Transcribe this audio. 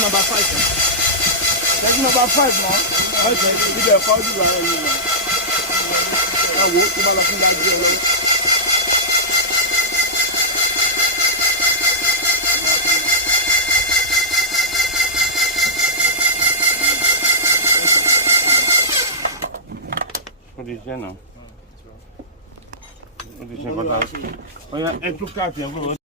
number 5. That's number 5 now. Okay, you get 5 anyway. I will come out of that deal. What is that now? What is that? Oh, yeah, and 2 cards.